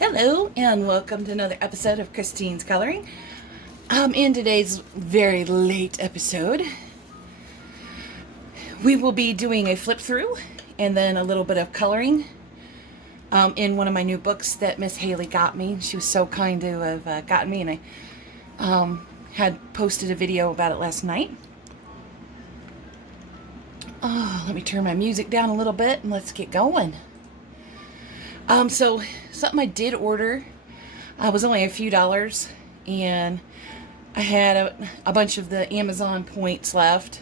Hello and welcome to another episode of Christine's Coloring. In today's very late episode, we will be doing a flip through and then a little bit of coloring in one of my new books that Miss Haley got me. She was so kind to have gotten me, and I had posted a video about it last night. Oh, let me turn my music down a little bit and let's get going. So something I did order was only a few dollars, and I had a bunch of the Amazon points left.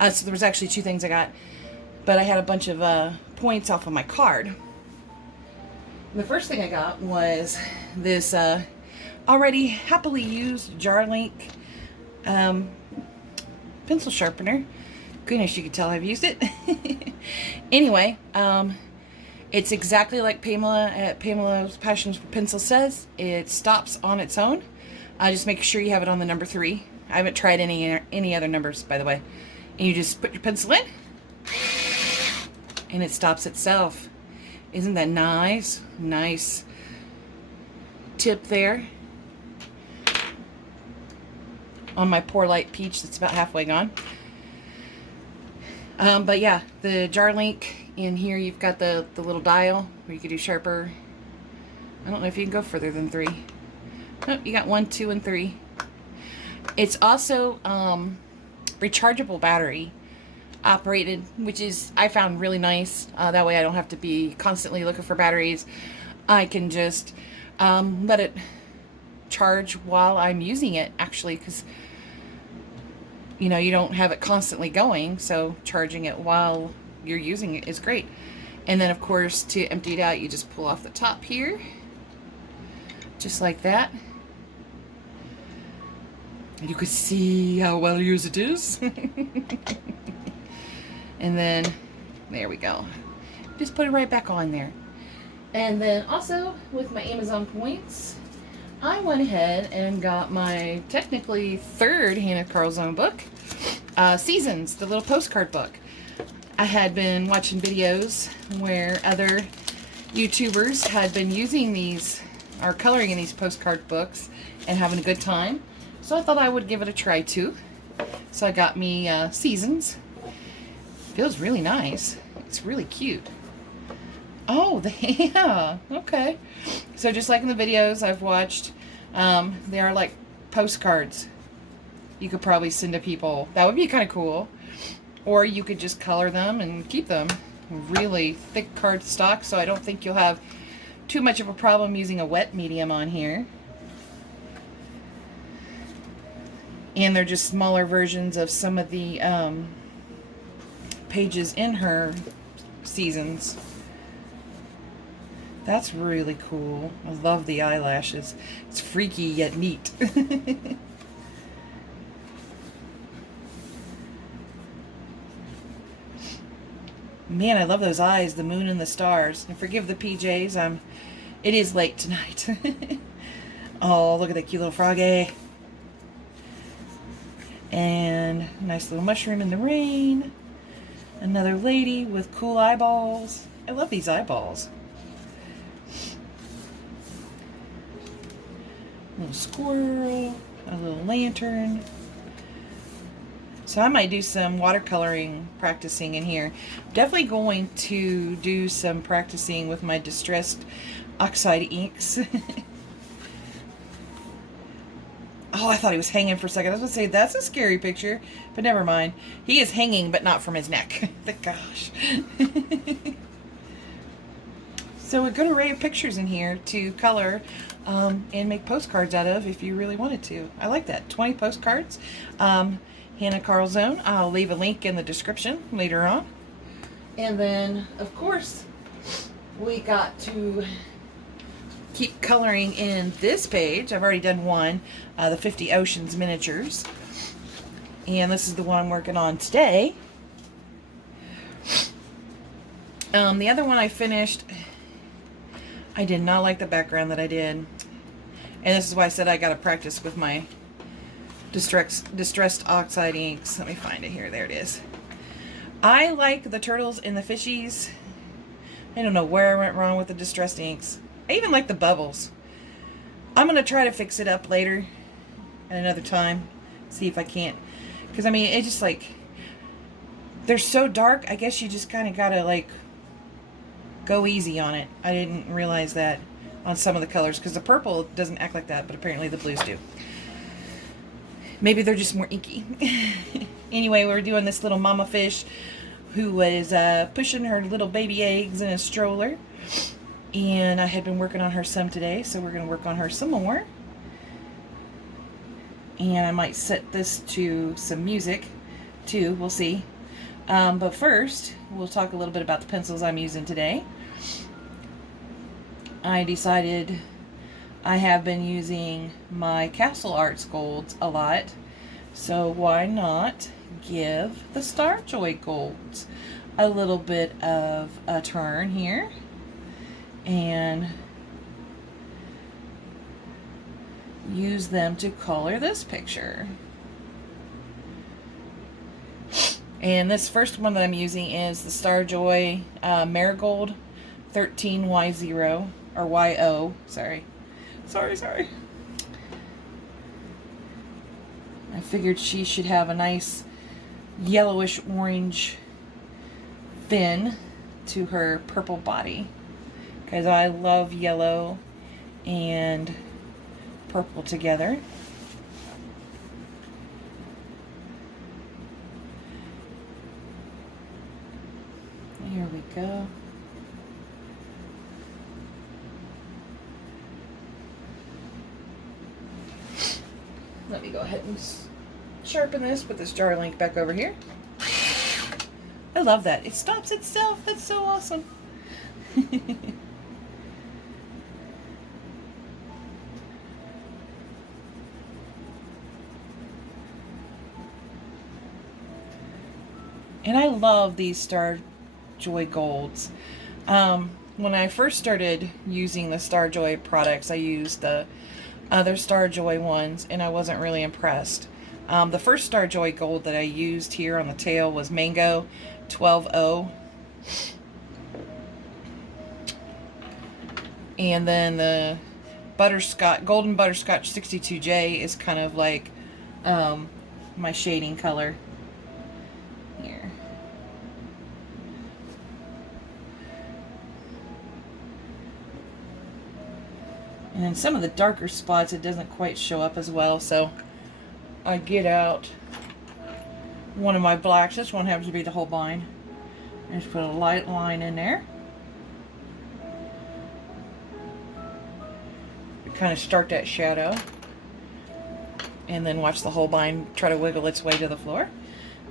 So there was actually two things I got, but I had a bunch of points off of my card. And the first thing I got was this already happily used Jarlink pencil sharpener. Goodness, you can tell I've used it. Anyway, it's exactly like Pamela at Pamela's Passions for Pencil says. It stops on its own. Just make sure you have it on the number 3. I haven't tried any other numbers, by the way. And you just put your pencil in, and it stops itself. Isn't that nice? Nice tip there on my poor light peach that's about halfway gone. But yeah, the Jarlink, in here you've got the little dial where you can do sharper. I don't know if you can go further than 3. Nope, you got 1, 2, and 3. It's also rechargeable battery operated, which is, I found, really nice. That way I don't have to be constantly looking for batteries. I can just let it charge while I'm using it, actually, because you know, you don't have it constantly going, so charging it while you're using it is great. And then, of course, to empty it out, you just pull off the top here, just like that. And you can see how well used it is. And then, there we go. Just put it right back on there. And then also, with my Amazon points, I went ahead and got my technically 3rd Hanna Karlzon book, Seasons, the little postcard book. I had been watching videos where other YouTubers had been using these, or coloring in these postcard books, and having a good time. So I thought I would give it a try too. So I got me Seasons. Feels really nice. It's really cute. Oh, yeah, okay. So just like in the videos I've watched, they are like postcards you could probably send to people. That would be kind of cool. Or you could just color them and keep them. Really thick cardstock, so I don't think you'll have too much of a problem using a wet medium on here. And they're just smaller versions of some of the pages in her Seasons. That's really cool. I love the eyelashes. It's freaky yet neat. Man, I love those eyes, the moon and the stars. And forgive the PJs, it is late tonight. Oh, look at that cute little froggy. And nice little mushroom in the rain. Another lady with cool eyeballs. I love these eyeballs. A little squirrel, a little lantern. So I might do some watercoloring practicing in here. Definitely going to do some practicing with my distressed oxide inks. Oh, I thought he was hanging for a second. I was going to say, that's a scary picture, but never mind. He is hanging, but not from his neck. Gosh. So a good array of pictures in here to color and make postcards out of if you really wanted to. I like that. 20 postcards. Hanna Karlzon. I'll leave a link in the description later on. And then, of course, we got to keep coloring in this page. I've already done one, the 50 Oceans miniatures. And this is the one I'm working on today. The other one I finished, I did not like the background that I did. And this is why I said I got to practice with my distressed oxide inks. Let me find it here. There it is. I like the turtles and the fishies. I don't know where I went wrong with the distressed inks. I even like the bubbles. I'm going to try to fix it up later at another time. See if I can't. Because, I mean, it's just like, they're so dark, I guess you just kind of got to, like, go easy on it. I didn't realize that on some of the colors, because the purple doesn't act like that, but apparently the blues do. Maybe they're just more inky. Anyway, we were doing this little mama fish who was pushing her little baby eggs in a stroller. And I had been working on her some today, so we're going to work on her some more. And I might set this to some music, too. We'll see. But first, we'll talk a little bit about the pencils I'm using today. I decided I have been using my Castle Arts Golds a lot, so why not give the Starjoy Golds a little bit of a turn here and use them to color this picture. And this first one that I'm using is the Starjoy Marigold 13Y0, or YO, sorry. I figured she should have a nice yellowish orange fin to her purple body, because I love yellow and purple together. Here we go. Let me go ahead and sharpen this, put this jar link back over here. I love that. It stops itself. That's so awesome. And I love these Starjoy Golds. When I first started using the Starjoy products, I used the other Starjoy ones, and I wasn't really impressed. The first Starjoy Gold that I used here on the tail was Mango 12O. And then the Golden Butterscotch 62J is kind of like my shading color here. And in some of the darker spots, it doesn't quite show up as well, so I get out one of my blacks. This one happens to be the Holbein. And just put a light line in there. Kind of start that shadow. And then watch the Holbein try to wiggle its way to the floor.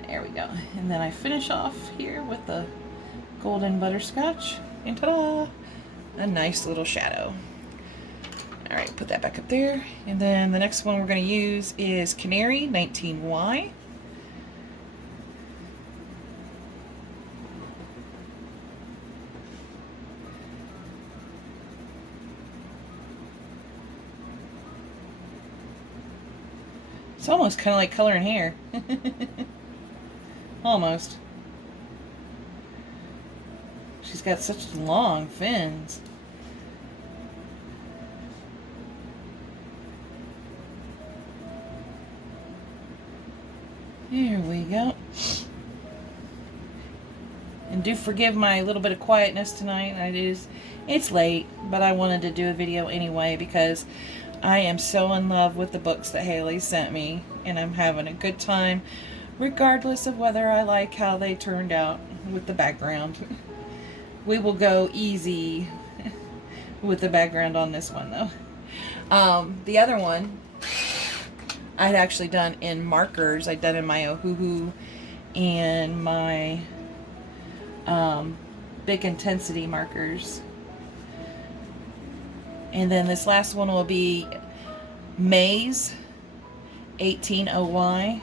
There we go. And then I finish off here with the Golden Butterscotch. And ta-da! A nice little shadow. Alright, put that back up there. And then the next one we're going to use is Canary 19Y. It's almost kind of like coloring hair. Almost. She's got such long fins. Here we go. And do forgive my little bit of quietness tonight. It's late, but I wanted to do a video anyway because I am so in love with the books that Haley sent me, and I'm having a good time regardless of whether I like how they turned out with the background. We will go easy with the background on this one though. The other one I'd actually done in markers. I'd done in my Ohuhu and my Big Intensity markers. And then this last one will be Maze 18OY,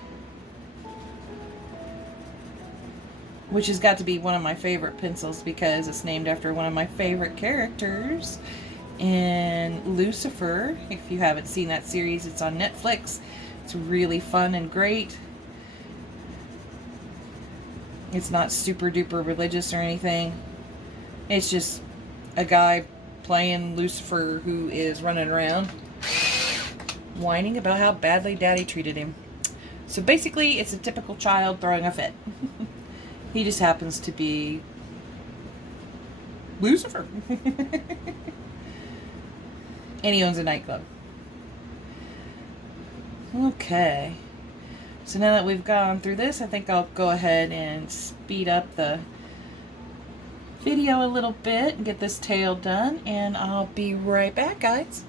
which has got to be one of my favorite pencils because it's named after one of my favorite characters in Lucifer. If you haven't seen that series, it's on Netflix. It's really fun and great. It's not super duper religious or anything. It's just a guy playing Lucifer, who is running around whining about how badly Daddy treated him. So basically, it's a typical child throwing a fit. He just happens to be Lucifer. And he owns a nightclub. Okay. So now that we've gone through this, I think I'll go ahead and speed up the video a little bit and get this tail done, and I'll be right back, guys.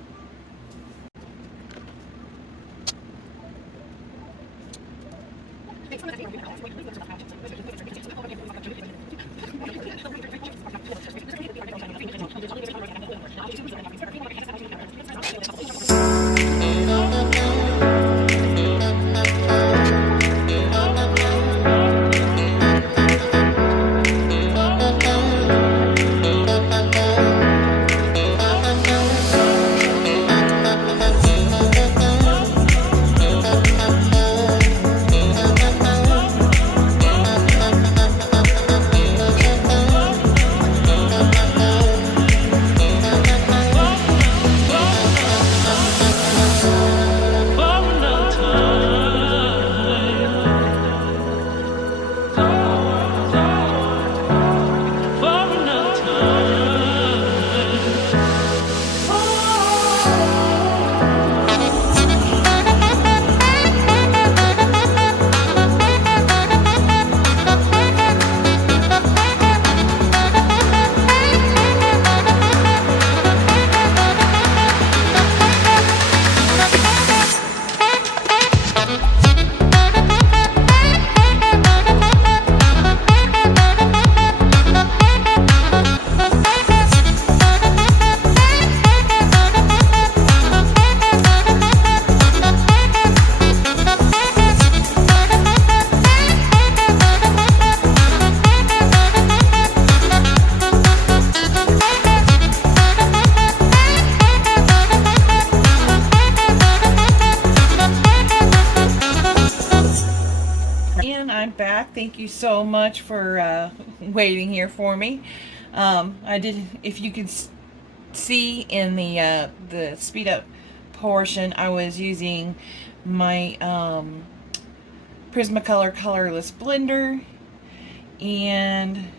Back. Thank you so much for waiting here for me. I did, if you can see in the speed up portion, I was using my Prismacolor colorless blender, and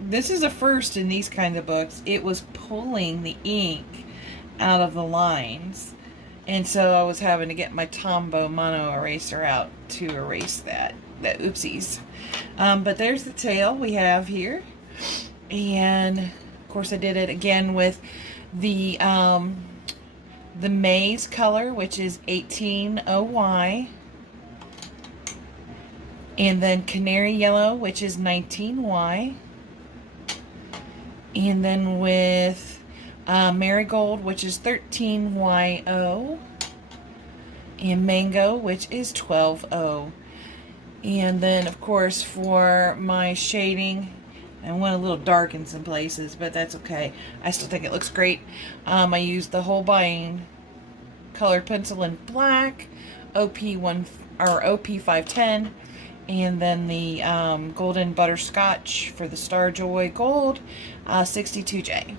this is a first in these kinds of books. It was pulling the ink out of the lines, and so I was having to get my Tombow mono eraser out to erase that oopsies. But there's the tail we have here, and of course I did it again with the maize color, which is 18OY, and then canary yellow, which is 19Y, and then with marigold, which is 13YO, and mango, which is 12O. And then, of course, for my shading, I went a little dark in some places, but that's okay. I still think it looks great. I used the Holbein colored pencil in black, OP510, and then the golden butterscotch for the Starjoy Gold 62J.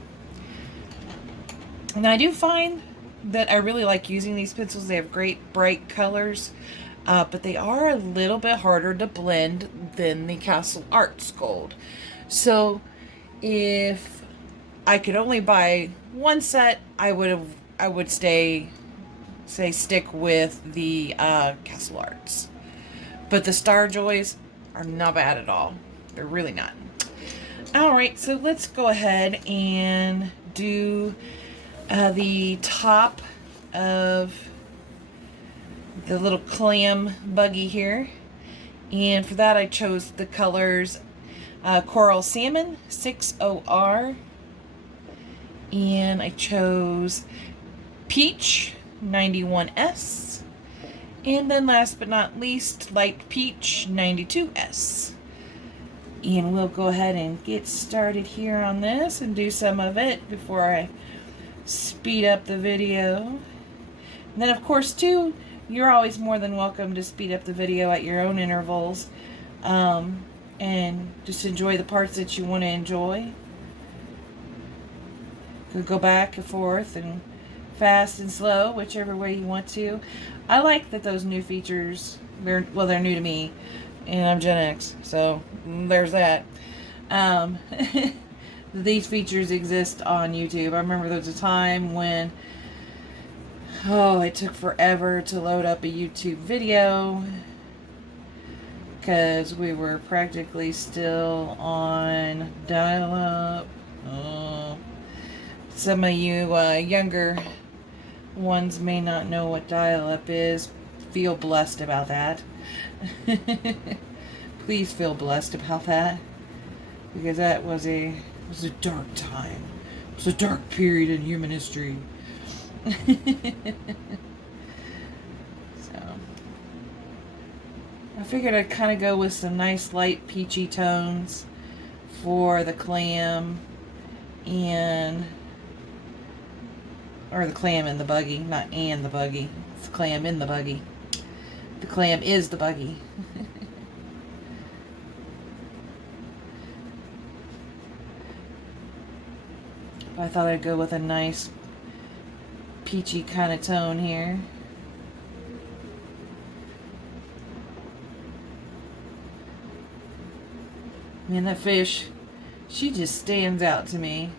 And I do find that I really like using these pencils. They have great bright colors. But they are a little bit harder to blend than the Castle Arts Gold. So if I could only buy one set, I would stick with the Castle Arts. But the Starjoys are not bad at all. They're really not. Alright, so let's go ahead and do the top of the little clam buggy here, and for that I chose the colors Coral Salmon 60R, and I chose Peach 91S, and then last but not least Light Peach 92S. And we'll go ahead and get started here on this and do some of it before I speed up the video. And then of course too, you're always more than welcome to speed up the video at your own intervals, and just enjoy the parts that you want to enjoy. could go back and forth and fast and slow, whichever way you want to. I like that those new features, they're new to me, and I'm Gen X, so there's that. These features exist on YouTube. I remember there was a time when, it took forever to load up a YouTube video because we were practically still on dial-up. Some of you younger ones may not know what dial-up is. Feel blessed about that. Please feel blessed about that, because that was a dark time. It was a dark period in human history. So I figured I'd kind of go with some nice light peachy tones for the clam or the clam in the buggy, not and the buggy. It's the clam in the buggy. The clam is the buggy. I thought I'd go with a nice peachy kind of tone here. Man, that fish, she just stands out to me.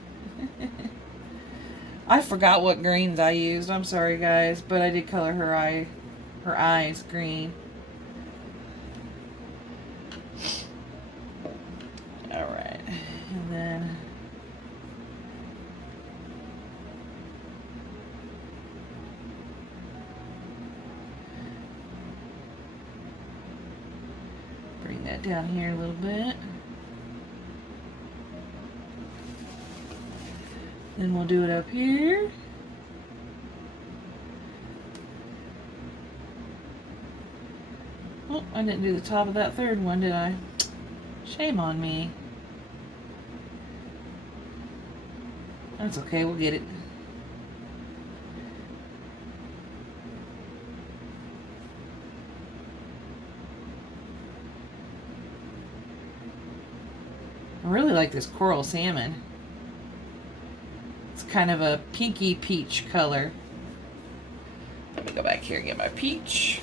I forgot what greens I used. I'm sorry, guys, but I did color her eyes green. All right, and then bring that down here a little bit. Then we'll do it up here. Oh, I didn't do the top of that third one, did I? Shame on me. That's okay, we'll get it. I really like this coral salmon. It's kind of a pinky peach color. Let me go back here and get my peach.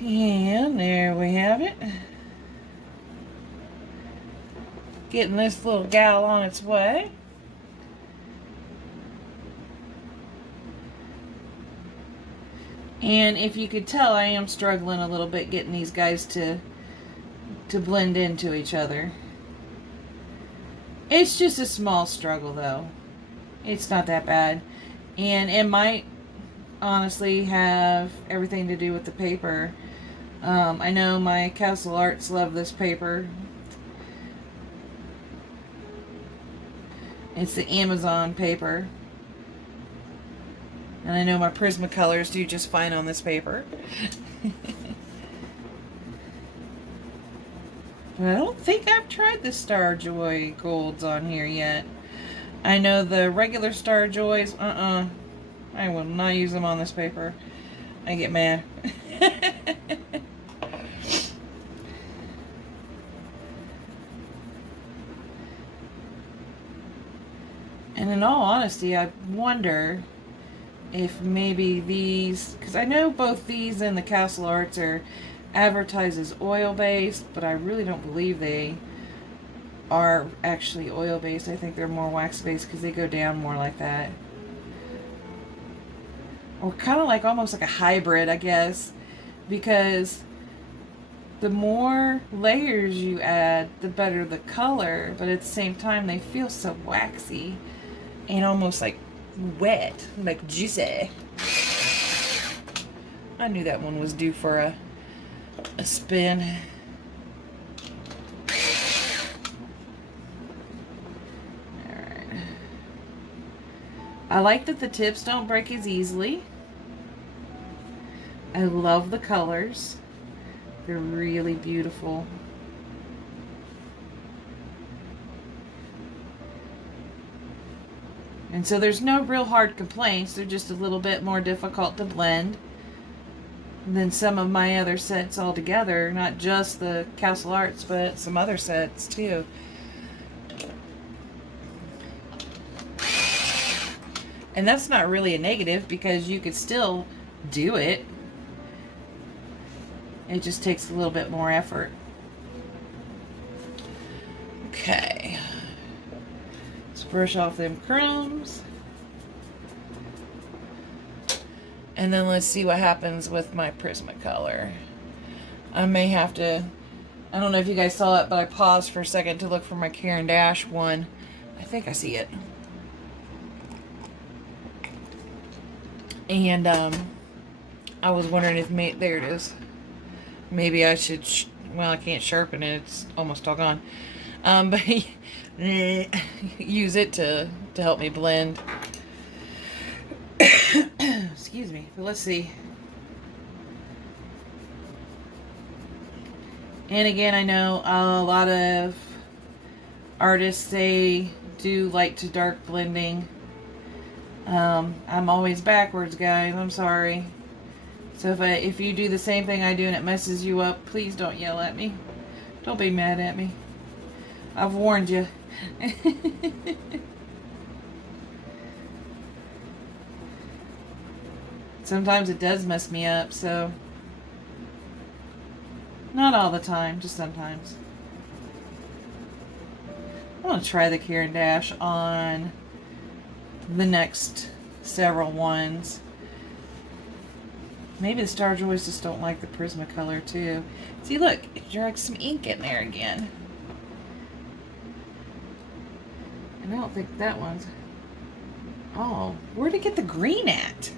And there we have it. Getting this little gal on its way. And if you could tell, I am struggling a little bit getting these guys to blend into each other. It's just a small struggle though. It's not that bad. And it might honestly have everything to do with the paper. I know my Castle Arts love this paper. It's the Amazon paper. And I know my Prismacolors do just fine on this paper. But I don't think I've tried the Star Joy Golds on here yet. I know the regular Star Joys, I will not use them on this paper. I get mad. And in all honesty, I wonder if maybe these, because I know both these and the Castle Arts are advertised as oil-based, but I really don't believe they are actually oil-based. I think they're more wax-based because they go down more like that. Or kind of like almost like a hybrid, I guess, because the more layers you add, the better the color, but at the same time they feel so waxy and almost like wet, like juicy. I knew that one was due for a spin. Alright. I like that the tips don't break as easily. I love the colors. They're really beautiful. And so there's no real hard complaints. They're just a little bit more difficult to blend than some of my other sets altogether. Not just the Castle Arts, but some other sets too. And that's not really a negative because you could still do it. It just takes a little bit more effort. Okay. Let's brush off them crumbs. And then let's see what happens with my Prismacolor. I may have to, I don't know if you guys saw it, but I paused for a second to look for my Caran d'Ache one. I think I see it. And I was wondering if there it is. Maybe I should, well, I can't sharpen it. It's almost all gone. But use it to help me blend. Excuse me. But let's see. And again, I know a lot of artists, they do like to dark blending. I'm always backwards, guys. I'm sorry. So if you do the same thing I do and it messes you up, please don't yell at me. Don't be mad at me. I've warned you. Sometimes it does mess me up, so not all the time, just sometimes. I'm going to try the Caran d'Ache on the next several ones. Maybe the Star Joys just don't like the Prismacolor too. See, look, it dragged some ink in there again. And I don't think that one's... Oh, where'd it get the green at?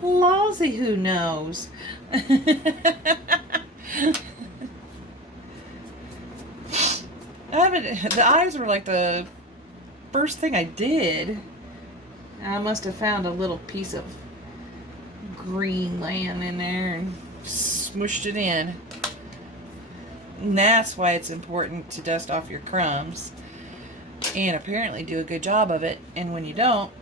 Lousy, who knows? The eyes were like the first thing I did. I must have found a little piece of green laying in there and smushed it in. And that's why it's important to dust off your crumbs. And apparently do a good job of it. And when you don't,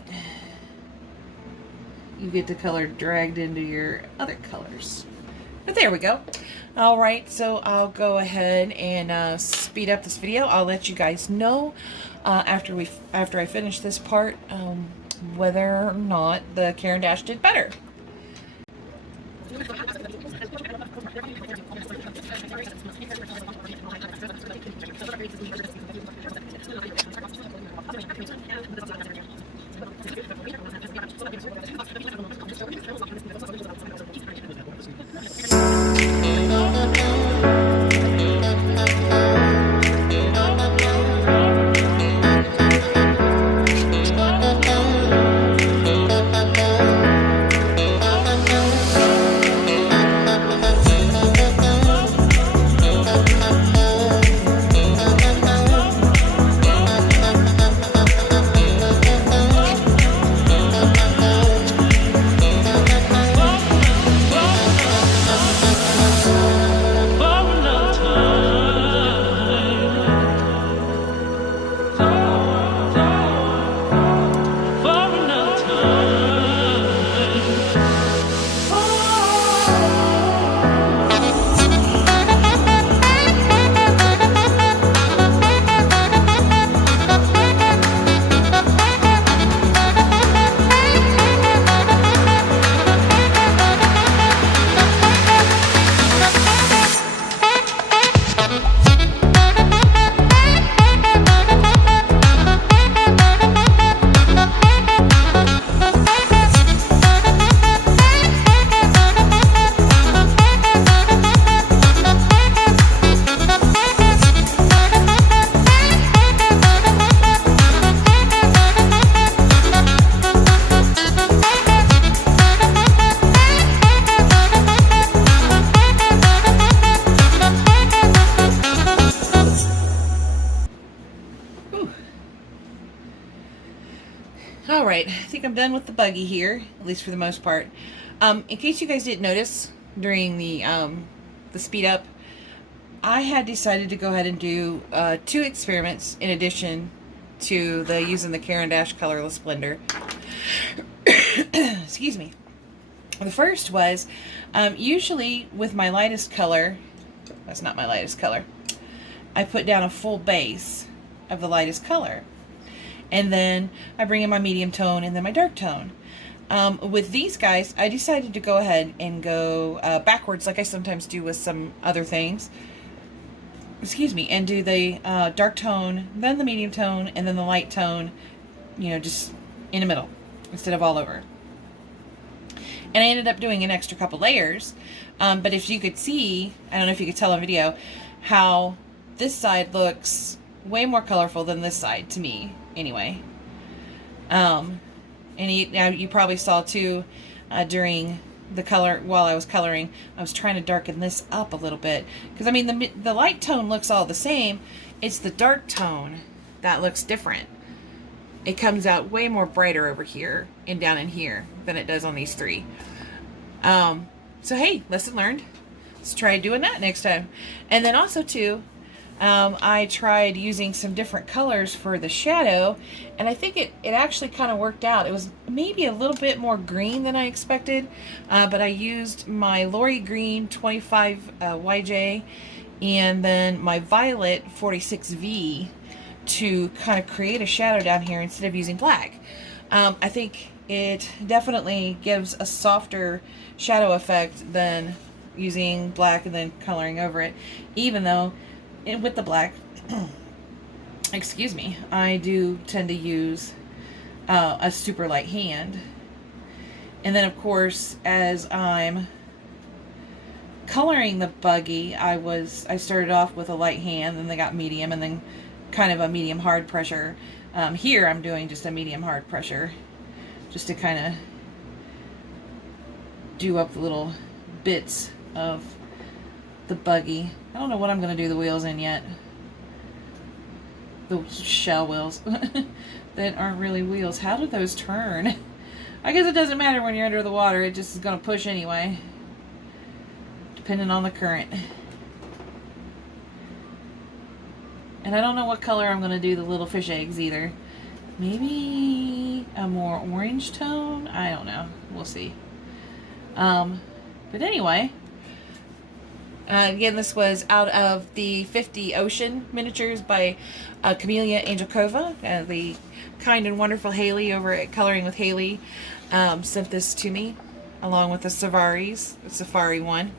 you get the color dragged into your other colors. But there we go. Alright, so I'll go ahead and speed up this video. I'll let you guys know after I finish this part whether or not the Caran d'Ache did better. Alright, I think I'm done with the buggy here, at least for the most part. In case you guys didn't notice during the speed up, I had decided to go ahead and do 2 experiments in addition to the using the Caran d'Ache colorless blender. Excuse me. The first was, usually with my lightest color, that's not my lightest color, I put down a full base of the lightest color. And then I bring in my medium tone and then my dark tone. With these guys, I decided to go ahead and go backwards like I sometimes do with some other things. Excuse me, and do the dark tone, then the medium tone, and then the light tone, you know, just in the middle instead of all over. And I ended up doing an extra couple layers. But if you could see, I don't know if you could tell on video, how this side looks way more colorful than this side, to me, anyway. And you probably saw, too, during the color, while I was coloring, I was trying to darken this up a little bit. Because, I mean, the light tone looks all the same. It's the dark tone that looks different. It comes out way more brighter over here and down in here than it does on these three. So hey, lesson learned. Let's try doing that next time. And then also too, I tried using some different colors for the shadow, and I think it actually kind of worked out. It was maybe a little bit more green than I expected, but I used my Lori Green 25 YJ and then my Violet 46V to kind of create a shadow down here instead of using black. I think it definitely gives a softer shadow effect than using black and then coloring over it, even though with the black, excuse me, I do tend to use a super light hand. And then of course, as I'm coloring the buggy, I started off with a light hand, then they got medium, and then kind of a medium hard pressure. Here I'm doing just a medium hard pressure, just to kind of do up the little bits of the buggy. I don't know what I'm going to do the wheels in yet. The shell wheels that aren't really wheels. How do those turn? I guess it doesn't matter when you're under the water. It just is going to push anyway, depending on the current. And I don't know what color I'm going to do the little fish eggs either. Maybe a more orange tone? I don't know. We'll see. But anyway, again, this was out of the 50 Ocean Miniatures by Camellia Angelkova. The kind and wonderful Haley over at Coloring with Haley sent this to me, along with the Safari one.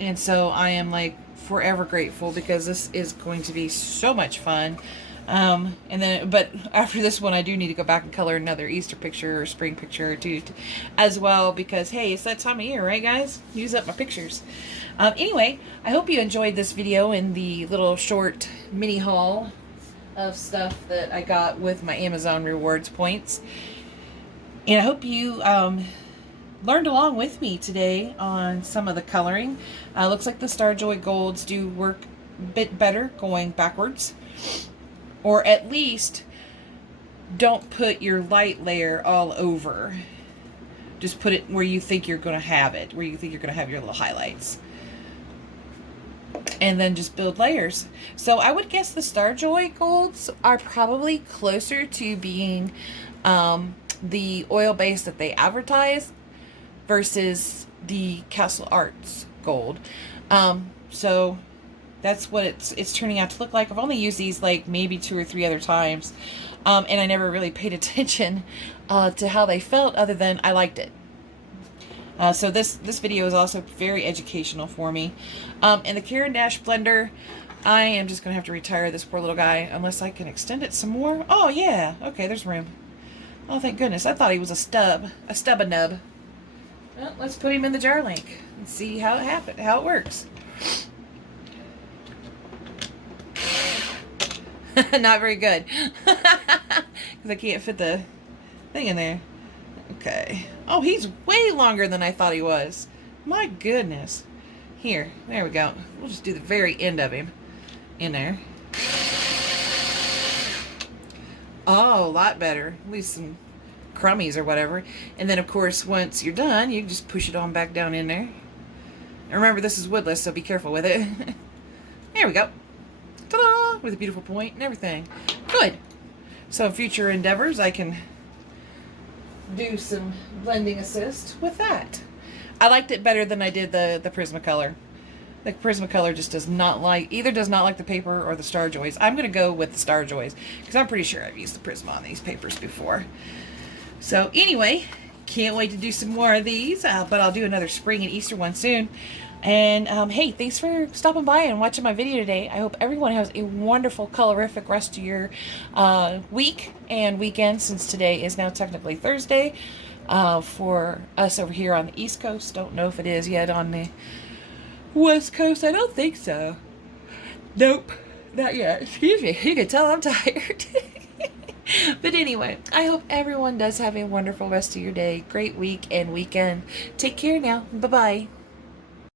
And so I am like forever grateful, because this is going to be so much fun. But after this one, I do need to go back and color another Easter picture or spring picture or two as well, because hey, it's that time of year, right guys? Use up my pictures. Anyway, I hope you enjoyed this video and the little short mini haul of stuff that I got with my Amazon rewards points. And I hope you learned along with me today on some of the coloring. Looks like the Starjoy Golds do work a bit better going backwards. Or at least don't put your light layer all over. Just put it where you think you're going to have it, where you think you're going to have your little highlights. And then just build layers. So I would guess the Starjoy Golds are probably closer to being the oil base that they advertise versus the Castle Arts Gold. So that's what it's turning out to look like. I've only used these like maybe 2 or 3 other times, and I never really paid attention to how they felt, other than I liked it. So this video is also very educational for me. And the Caran d'Ache blender, I am just going to have to retire this poor little guy unless I can extend it some more. Oh yeah, okay, there's room. Oh, thank goodness. I thought he was a stub-a-nub. Well, let's put him in the jar link and see how it works. Not very good. Because I can't fit the thing in there. Okay. Oh, he's way longer than I thought he was. My goodness. Here. There we go. We'll just do the very end of him in there. Oh, a lot better. At least some crummies or whatever. And then, of course, once you're done, you can just push it on back down in there. And remember, this is woodless, so be careful with it. There we go. Ta-da! With a beautiful point and everything. Good. So in future endeavors, I can do some blending assist with that. I liked it better than I did the Prismacolor. The Prismacolor just does not like the paper or the Star Joys. I'm going to go with the Star Joys because I'm pretty sure I've used the Prisma on these papers before. So anyway, can't wait to do some more of these, but I'll do another spring and Easter one soon. And hey, thanks for stopping by and watching my video today. I hope everyone has a wonderful, colorific rest of your week and weekend, since today is now technically Thursday for us over here on the East Coast. Don't know if it is yet on the West Coast. I don't think so. Nope, not yet. Excuse me. You can tell I'm tired. But anyway, I hope everyone does have a wonderful rest of your day, great week and weekend. Take care now. Bye-bye.